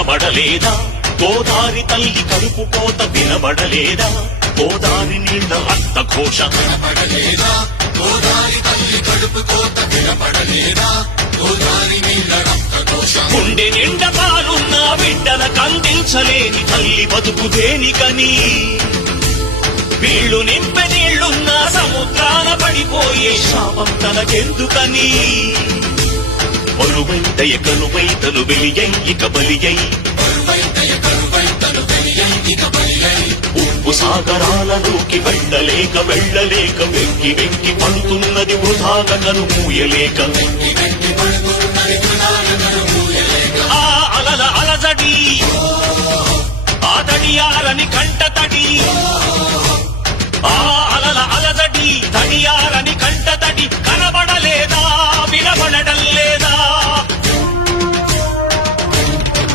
కనబడలేదా గోదారి తల్లి కడుపు కోత వినబడలేదా గోదారి నీళ్ల రక్త ఘోష కనబడలేదా గోదారి తల్లి కడుపు కోత వినబడలేదా గోదారి నీళ్ల రక్త ఘోష గుండె నిండ పాలున్న బిడ్డల కందించలేని తల్లి బతుకు దేనికని వీళ్ళు నింపె నీళ్లున్న సముద్రాన పడిపోయే శాపం తనకెందుకని బరువైతయ కనువైతలు వెలియై ఇక బలియై ఉప్పు సాగరాలలోకి వెళ్ళలేక వెళ్ళలేక వెక్కి వెక్కి పడుతున్నది వృధాగా కను మూయలేక ఆ అలల అలజడి ఆ తడియాలని కంట తడి